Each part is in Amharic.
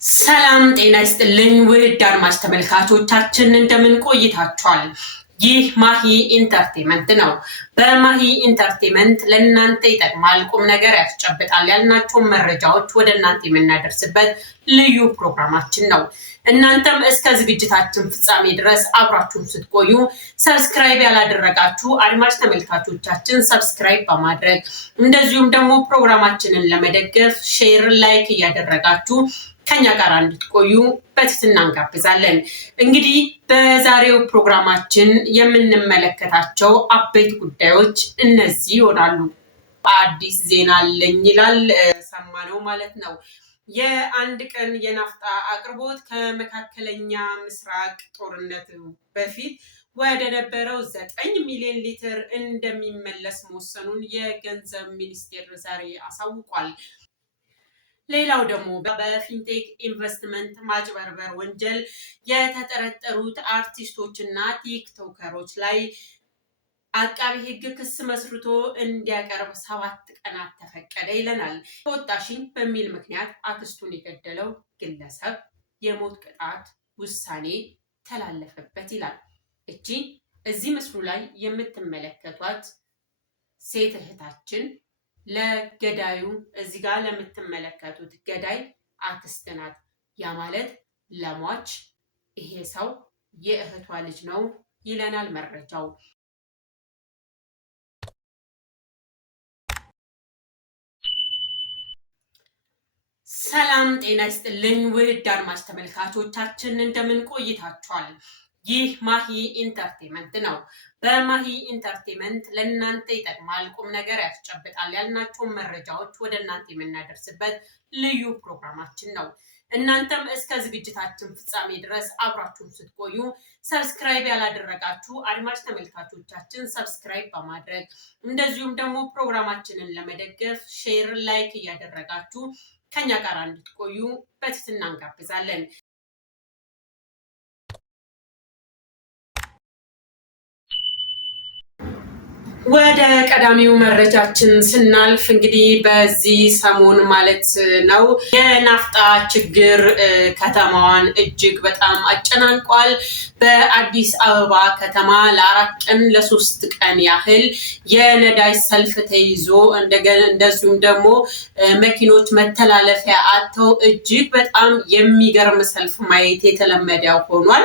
ሰላም ጤና ይስጥልኝ ውድ አድማጭ ተመልካቾቻችን እንደምን ቆይታችኋል? ይህ ማሂ ኢንተርቴንመንት ነው። በማሂ ኢንተርቴንመንት ለእናንተ ይጠቅማል፣ ቁም ነገር ያስጨብጣል ያልናቸውን መረጃዎች ወደ እናንተ የምናደርስበት ልዩ ፕሮግራማችን ነው። እናንተም እስከ ዝግጅታችን ፍጻሜ ድረስ አብራችሁን ስትቆዩ ሰብስክራይብ ያላደረጋችሁ አድማጭ ተመልካቾቻችን ሰብስክራይብ በማድረግ እንደዚሁም ደግሞ ፕሮግራማችንን ለመደገፍ ሼር፣ ላይክ እያደረጋችሁ ከኛ ጋር እንድትቆዩ በትህትና እንጋብዛለን። እንግዲህ በዛሬው ፕሮግራማችን የምንመለከታቸው አበይት ጉዳዮች እነዚህ ይሆናሉ። አዲስ ዜና አለኝ ይላል ሰማነው ማለት ነው። የአንድ ቀን የናፍጣ አቅርቦት ከመካከለኛ ምስራቅ ጦርነት በፊት ወደ ነበረው 9 ሚሊዮን ሊትር እንደሚመለስ መወሰኑን የገንዘብ ሚኒስቴር ዛሬ አሳውቋል። ሌላው ደግሞ በፊንቴክ ኢንቨስትመንት ማጭበርበር ወንጀል የተጠረጠሩት አርቲስቶችና ቲክቶከሮች ላይ አቃቢ ሕግ ክስ መስርቶ እንዲያቀርብ 7 ቀናት ተፈቀደ ይለናል። ተወጣሽኝ በሚል ምክንያት አክስቱን የገደለው ግለሰብ የሞት ቅጣት ውሳኔ ተላለፈበት ይላል። እዚህ ምስሉ ላይ የምትመለከቷት ሴት እህታችን ለገዳዩ እዚህ ጋር ለምትመለከቱት ገዳይ አክስት ናት። ያ ማለት ለሟች ይሄ ሰው የእህቷ ልጅ ነው ይለናል መረጃው። ሰላም ጤና ይስጥልኝ ውድ አድማጭ ተመልካቾቻችን እንደምን ቆይታችኋል? ይህ ማሂ ኢንተርቴንመንት ነው። በማሂ ኢንተርቴንመንት ለእናንተ ይጠቅማል፣ ቁም ነገር ያስጨብጣል ያልናቸውን መረጃዎች ወደ እናንተ የምናደርስበት ልዩ ፕሮግራማችን ነው። እናንተም እስከ ዝግጅታችን ፍጻሜ ድረስ አብራችሁን ስትቆዩ ሰብስክራይብ ያላደረጋችሁ አድማጭ ተመልካቾቻችን ሰብስክራይብ በማድረግ እንደዚሁም ደግሞ ፕሮግራማችንን ለመደገፍ ሼር፣ ላይክ እያደረጋችሁ ከኛ ጋር እንድትቆዩ በትህትና እንጋብዛለን። ወደ ቀዳሚው መረጃችን ስናልፍ እንግዲህ በዚህ ሰሞን ማለት ነው የናፍጣ ችግር ከተማዋን እጅግ በጣም አጨናንቋል። በአዲስ አበባ ከተማ ለ4 ቀን ለ3 ቀን ያህል የነዳጅ ሰልፍ ተይዞ እንደዚሁም ደግሞ መኪኖች መተላለፊያ አጥተው እጅግ በጣም የሚገርም ሰልፍ ማየት የተለመደ ሆኗል።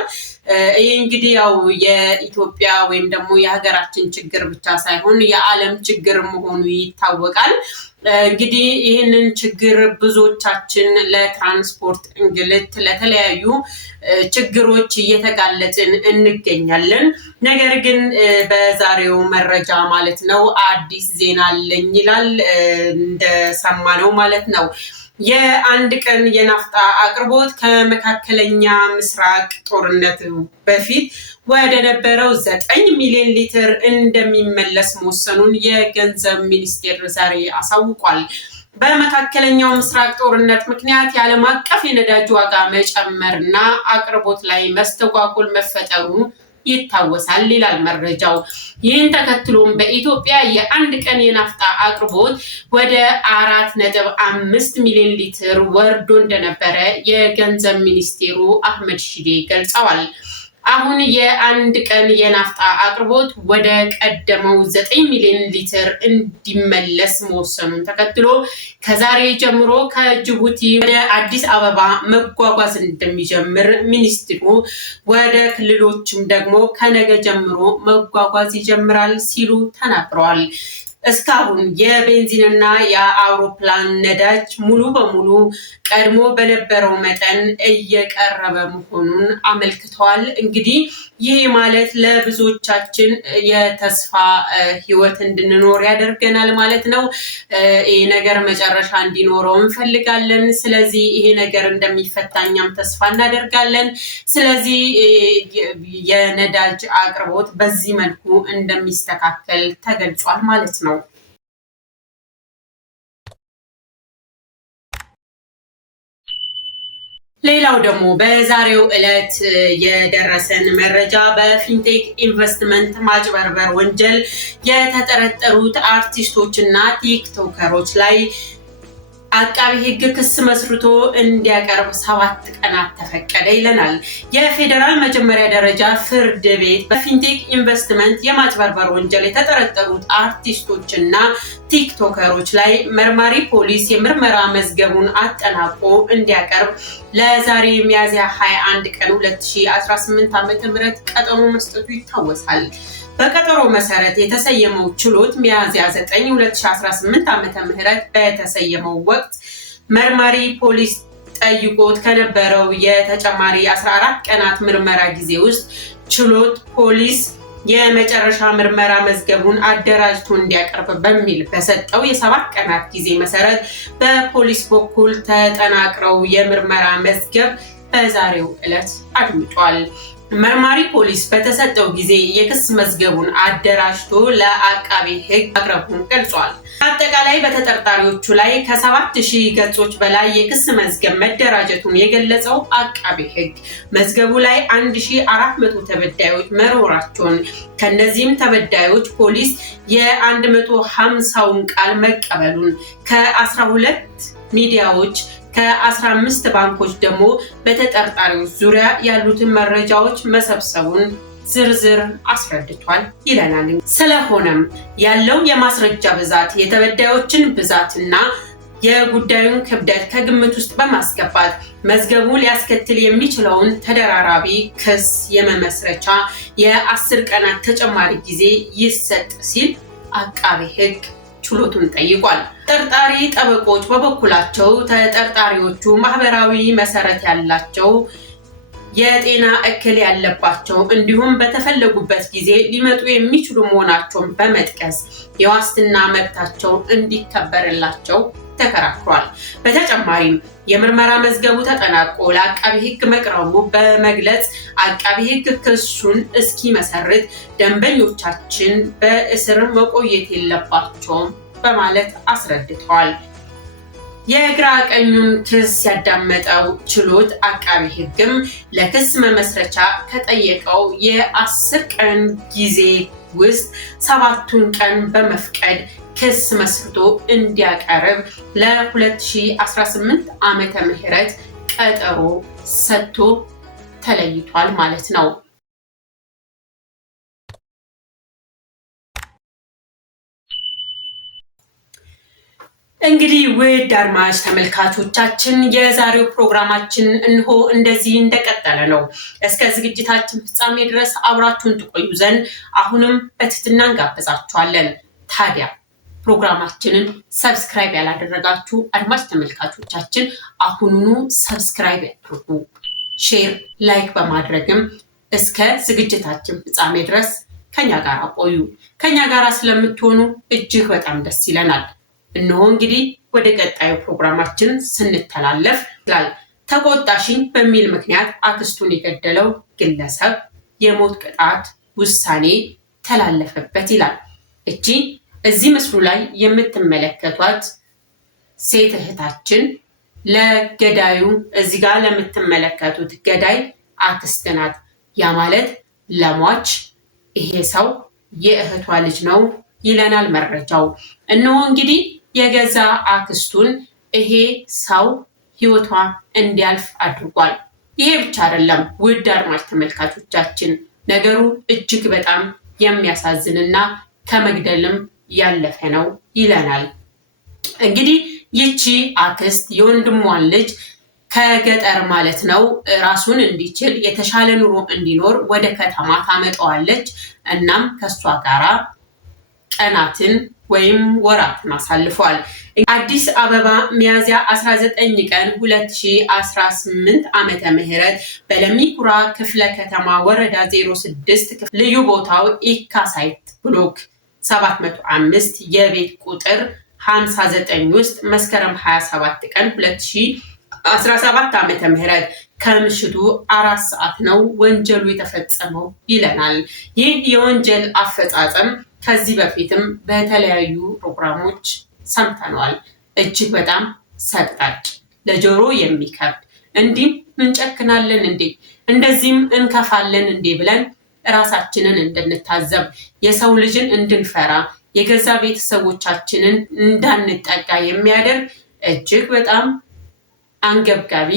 ይህ እንግዲህ ያው የኢትዮጵያ ወይም ደግሞ የሀገራችን ችግር ብቻ ሳይሆን የዓለም ችግር መሆኑ ይታወቃል። እንግዲህ ይህንን ችግር ብዙዎቻችን ለትራንስፖርት እንግልት፣ ለተለያዩ ችግሮች እየተጋለጥን እንገኛለን። ነገር ግን በዛሬው መረጃ ማለት ነው አዲስ ዜና አለኝ ይላል እንደሰማነው ማለት ነው። የአንድ ቀን የናፍጣ አቅርቦት ከመካከለኛ ምስራቅ ጦርነት በፊት ወደ ነበረው 9 ሚሊዮን ሊትር እንደሚመለስ መወሰኑን የገንዘብ ሚኒስቴር ዛሬ አሳውቋል። በመካከለኛው ምስራቅ ጦርነት ምክንያት የዓለም አቀፍ የነዳጅ ዋጋ መጨመርና አቅርቦት ላይ መስተጓጎል መፈጠሩ ይታወሳል ይላል መረጃው። ይህን ተከትሎም በኢትዮጵያ የአንድ ቀን የናፍጣ አቅርቦት ወደ 4.5 ሚሊዮን ሊትር ወርዶ እንደነበረ የገንዘብ ሚኒስቴሩ አህመድ ሺዴ ገልጸዋል። አሁን የአንድ ቀን የናፍጣ አቅርቦት ወደ ቀደመው 9 ሚሊዮን ሊትር እንዲመለስ መወሰኑን ተከትሎ ከዛሬ ጀምሮ ከጅቡቲ ወደ አዲስ አበባ መጓጓዝ እንደሚጀምር ሚኒስትሩ፣ ወደ ክልሎችም ደግሞ ከነገ ጀምሮ መጓጓዝ ይጀምራል ሲሉ ተናግረዋል። እስካሁን የቤንዚንና የአውሮፕላን ነዳጅ ሙሉ በሙሉ ቀድሞ በነበረው መጠን እየቀረበ መሆኑን አመልክተዋል። እንግዲህ ይህ ማለት ለብዙዎቻችን የተስፋ ሕይወት እንድንኖር ያደርገናል ማለት ነው። ይህ ነገር መጨረሻ እንዲኖረው እንፈልጋለን። ስለዚህ ይሄ ነገር እንደሚፈታ እኛም ተስፋ እናደርጋለን። ስለዚህ የነዳጅ አቅርቦት በዚህ መልኩ እንደሚስተካከል ተገልጿል ማለት ነው። ሌላው ደግሞ በዛሬው ዕለት የደረሰን መረጃ በፊንቴክ ኢንቨስትመንት ማጭበርበር ወንጀል የተጠረጠሩት አርቲስቶችና ቲክቶከሮች ላይ አቃቢ ሕግ ክስ መስርቶ እንዲያቀርብ 7 ቀናት ተፈቀደ ይለናል። የፌዴራል መጀመሪያ ደረጃ ፍርድ ቤት በፊንቴክ ኢንቨስትመንት የማጭበርበር ወንጀል የተጠረጠሩት አርቲስቶችና ቲክቶከሮች ላይ መርማሪ ፖሊስ የምርመራ መዝገቡን አጠናቆ እንዲያቀርብ ለዛሬ ሚያዝያ 21 ቀን 2018 ዓ.ም ቀጠሮ መስጠቱ ይታወሳል። በቀጠሮ መሰረት የተሰየመው ችሎት ሚያዝያ 9 2018 ዓ.ም በተሰየመው ወቅት መርማሪ ፖሊስ ጠይቆት ከነበረው የተጨማሪ 14 ቀናት ምርመራ ጊዜ ውስጥ ችሎት ፖሊስ የመጨረሻ ምርመራ መዝገቡን አደራጅቶ እንዲያቀርብ በሚል በሰጠው የ7 ቀናት ጊዜ መሰረት በፖሊስ በኩል ተጠናቅረው የምርመራ መዝገብ በዛሬው ዕለት አድምጧል። መርማሪ ፖሊስ በተሰጠው ጊዜ የክስ መዝገቡን አደራጅቶ ለአቃቤ ሕግ ማቅረቡን ገልጿል። አጠቃላይ በተጠርጣሪዎቹ ላይ ከ7000 ገጾች በላይ የክስ መዝገብ መደራጀቱን የገለጸው አቃቤ ሕግ መዝገቡ ላይ 1400 ተበዳዮች መኖራቸውን፣ ከነዚህም ተበዳዮች ፖሊስ የ150ውን ቃል መቀበሉን፣ ከ12 ሚዲያዎች ከ15 ባንኮች ደግሞ በተጠርጣሪዎች ዙሪያ ያሉትን መረጃዎች መሰብሰቡን ዝርዝር አስረድቷል ይለናል። ስለሆነም ያለው የማስረጃ ብዛት የተበዳዮችን ብዛትና የጉዳዩን ክብደት ከግምት ውስጥ በማስገባት መዝገቡ ሊያስከትል የሚችለውን ተደራራቢ ክስ የመመስረቻ የ10 ቀናት ተጨማሪ ጊዜ ይሰጥ ሲል አቃቤ ሕግ ችሎቱን ጠይቋል። ተጠርጣሪ ጠበቆች በበኩላቸው ተጠርጣሪዎቹ ማህበራዊ መሰረት ያላቸው፣ የጤና እክል ያለባቸው እንዲሁም በተፈለጉበት ጊዜ ሊመጡ የሚችሉ መሆናቸውን በመጥቀስ የዋስትና መብታቸው እንዲከበርላቸው ተከራክሯል። በተጨማሪም የምርመራ መዝገቡ ተጠናቆ ለአቃቢ ሕግ መቅረቡ በመግለጽ አቃቢ ሕግ ክሱን እስኪመሰርት ደንበኞቻችን በእስር መቆየት የለባቸውም በማለት አስረድተዋል። የግራ ቀኙን ክስ ያዳመጠው ችሎት አቃቢ ሕግም ለክስ መመስረቻ ከጠየቀው የ10 ቀን ጊዜ ውስጥ 7ቱን ቀን በመፍቀድ ክስ መስርቶ እንዲያቀርብ ለ2018 ዓመተ ምህረት ቀጠሮ ሰጥቶ ተለይቷል ማለት ነው። እንግዲህ ውድ አድማጭ ተመልካቾቻችን የዛሬው ፕሮግራማችን እንሆ እንደዚህ እንደቀጠለ ነው። እስከ ዝግጅታችን ፍጻሜ ድረስ አብራችሁን ትቆዩ ዘንድ አሁንም በትህትና እንጋብዛችኋለን። ታዲያ ፕሮግራማችንን ሰብስክራይብ ያላደረጋችሁ አድማጭ ተመልካቾቻችን አሁኑኑ ሰብስክራይብ ያድርጉ። ሼር፣ ላይክ በማድረግም እስከ ዝግጅታችን ፍጻሜ ድረስ ከኛ ጋር ቆዩ። ከኛ ጋር ስለምትሆኑ እጅግ በጣም ደስ ይለናል። እነሆ እንግዲህ ወደ ቀጣዩ ፕሮግራማችን ስንተላለፍ ይላል። ተቆጣሽኝ በሚል ምክንያት አክስቱን የገደለው ግለሰብ የሞት ቅጣት ውሳኔ ተላለፈበት ይላል። እቺ እዚህ ምስሉ ላይ የምትመለከቷት ሴት እህታችን ለገዳዩ እዚህ ጋር ለምትመለከቱት ገዳይ አክስት ናት። ያ ማለት ለሟች ይሄ ሰው የእህቷ ልጅ ነው ይለናል መረጃው። እነሆ እንግዲህ የገዛ አክስቱን ይሄ ሰው ህይወቷ እንዲያልፍ አድርጓል። ይሄ ብቻ አይደለም ውድ አድማጭ ተመልካቾቻችን፣ ነገሩ እጅግ በጣም የሚያሳዝንና ከመግደልም ያለፈ ነው ይለናል። እንግዲህ ይቺ አክስት የወንድሟን ልጅ ከገጠር ማለት ነው ራሱን እንዲችል የተሻለ ኑሮ እንዲኖር ወደ ከተማ ታመጣዋለች። እናም ከሷ ጋራ ቀናትን ወይም ወራትን አሳልፏል። አዲስ አበባ ሚያዝያ 19 ቀን 2018 ዓመተ ምህረት በለሚ ኩራ ክፍለ ከተማ ወረዳ 06 ልዩ ቦታው ኢካሳይት ብሎክ 705 የቤት ቁጥር 59 ውስጥ መስከረም 27 ቀን 2017 ዓመተ ምህረት ከምሽቱ 4 ሰዓት ነው ወንጀሉ የተፈጸመው ይለናል። ይህ የወንጀል አፈጻጸም ከዚህ በፊትም በተለያዩ ፕሮግራሞች ሰምተነዋል። እጅግ በጣም ሰቅጣጭ፣ ለጆሮ የሚከብድ እንዲህም እንጨክናለን እንዴ እንደዚህም እንከፋለን እንዴ ብለን ራሳችንን እንድንታዘብ፣ የሰው ልጅን እንድንፈራ፣ የገዛ ቤተሰቦቻችንን እንዳንጠጋ የሚያደርግ እጅግ በጣም አንገብጋቢ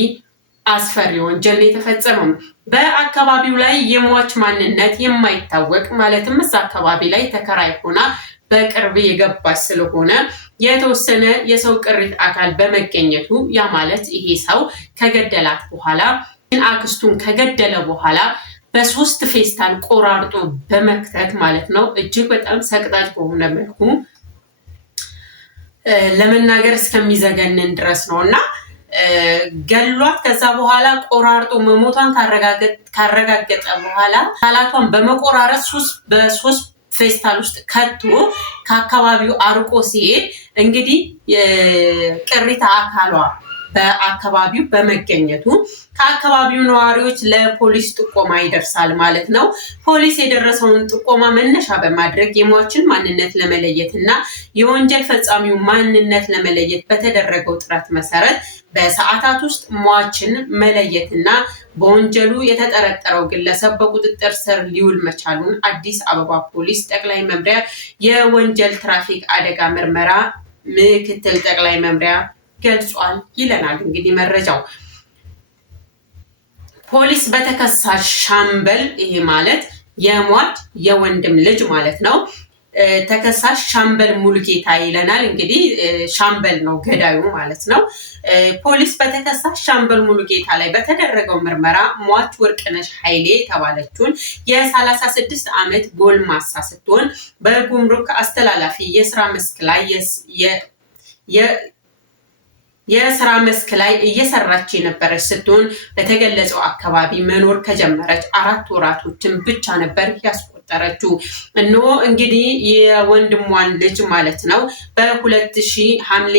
አስፈሪ ወንጀል የተፈጸመው። በአካባቢው ላይ የሟች ማንነት የማይታወቅ ማለትም እዛ አካባቢ ላይ ተከራይ ሆና በቅርብ የገባች ስለሆነ የተወሰነ የሰው ቅሪት አካል በመገኘቱ ያ ማለት ይሄ ሰው ከገደላት በኋላ አክስቱን ከገደለ በኋላ በ3 ፌስታል ቆራርጦ በመክተት ማለት ነው። እጅግ በጣም ሰቅጣጭ በሆነ መልኩ ለመናገር እስከሚዘገንን ድረስ ነውና ገሏት። ከዛ በኋላ ቆራርጦ መሞቷን ካረጋገጠ በኋላ አካላቷን በመቆራረጥ በ3 ፌስታል ውስጥ ከቶ ከአካባቢው አርቆ ሲሄድ እንግዲህ ቅሪተ አካሏ በአካባቢው በመገኘቱ ከአካባቢው ነዋሪዎች ለፖሊስ ጥቆማ ይደርሳል ማለት ነው። ፖሊስ የደረሰውን ጥቆማ መነሻ በማድረግ የሟችን ማንነት ለመለየት እና የወንጀል ፈጻሚው ማንነት ለመለየት በተደረገው ጥረት መሰረት በሰዓታት ውስጥ ሟችን መለየትና በወንጀሉ የተጠረጠረው ግለሰብ በቁጥጥር ስር ሊውል መቻሉን አዲስ አበባ ፖሊስ ጠቅላይ መምሪያ የወንጀል ትራፊክ አደጋ ምርመራ ምክትል ጠቅላይ መምሪያ ገልጿል ይለናል። እንግዲህ መረጃው ፖሊስ በተከሳሽ ሻምበል ይሄ ማለት የሟች የወንድም ልጅ ማለት ነው ተከሳሽ ሻምበል ሙሉጌታ ይለናል። እንግዲህ ሻምበል ነው ገዳዩ ማለት ነው። ፖሊስ በተከሳሽ ሻምበል ሙሉጌታ ላይ በተደረገው ምርመራ ሟች ወርቅነሽ ኃይሌ የተባለችውን የ36 ዓመት ጎልማሳ ስትሆን በጉምሩክ አስተላላፊ የስራ መስክ ላይ እየሰራች የነበረች ስትሆን በተገለጸው አካባቢ መኖር ከጀመረች 4 ወራቶችን ብቻ ነበር ያስቆጠረችው። እነሆ እንግዲህ የወንድሟን ልጅ ማለት ነው በ2000 ሐምሌ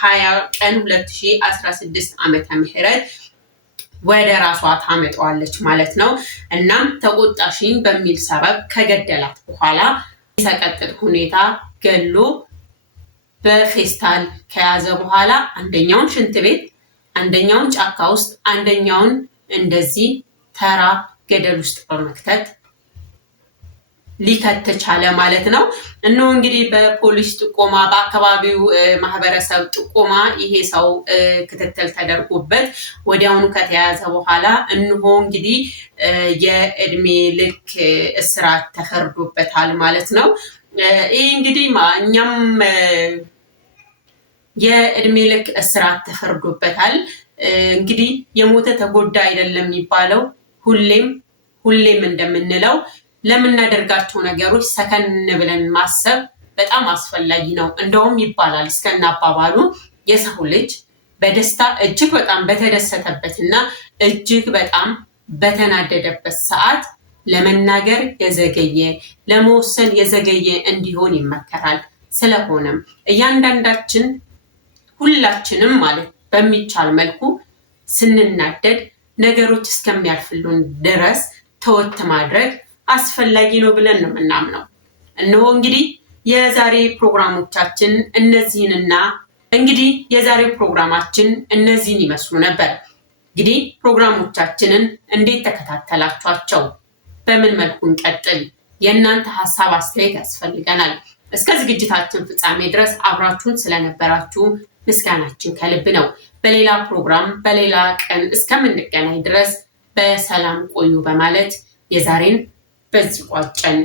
20 ቀን 2016 ዓመተ ምህረት ወደ ራሷ ታመጣዋለች ማለት ነው። እናም ተቆጣሽኝ በሚል ሰበብ ከገደላት በኋላ የሰቀጥጥ ሁኔታ ገሎ በፌስታል ከያዘ በኋላ አንደኛውን ሽንት ቤት፣ አንደኛውን ጫካ ውስጥ፣ አንደኛውን እንደዚህ ተራ ገደል ውስጥ በመክተት ሊከት ቻለ ማለት ነው። እነሆ እንግዲህ በፖሊስ ጥቆማ በአካባቢው ማህበረሰብ ጥቆማ ይሄ ሰው ክትትል ተደርጎበት ወዲያውኑ ከተያዘ በኋላ እነሆ እንግዲህ የእድሜ ልክ እስራት ተፈርዶበታል ማለት ነው። ይህ እንግዲህ እኛም የእድሜ ልክ እስራት ተፈርዶበታል። እንግዲህ የሞተ ተጎዳ አይደለም የሚባለው። ሁሌም እንደምንለው ለምናደርጋቸው ነገሮች ሰከን ብለን ማሰብ በጣም አስፈላጊ ነው። እንደውም ይባላል እስከና አባባሉ የሰው ልጅ በደስታ እጅግ በጣም በተደሰተበትና እጅግ በጣም በተናደደበት ሰዓት ለመናገር የዘገየ ለመወሰን የዘገየ እንዲሆን ይመከራል። ስለሆነም እያንዳንዳችን ሁላችንም ማለት በሚቻል መልኩ ስንናደድ ነገሮች እስከሚያልፍልን ድረስ ተወት ማድረግ አስፈላጊ ነው ብለን ነው የምናምነው። እነሆ እንግዲህ የዛሬ ፕሮግራሞቻችን እነዚህን ይመስሉ ነበር። እንግዲህ ፕሮግራሞቻችንን እንዴት ተከታተላችኋቸው? በምን መልኩ እንቀጥል? የእናንተ ሀሳብ አስተያየት ያስፈልገናል። እስከ ዝግጅታችን ፍጻሜ ድረስ አብራችሁን ስለነበራችሁ ምስጋናችን ከልብ ነው። በሌላ ፕሮግራም በሌላ ቀን እስከምንገናኝ ድረስ በሰላም ቆዩ በማለት የዛሬን በዚህ ቋጨን።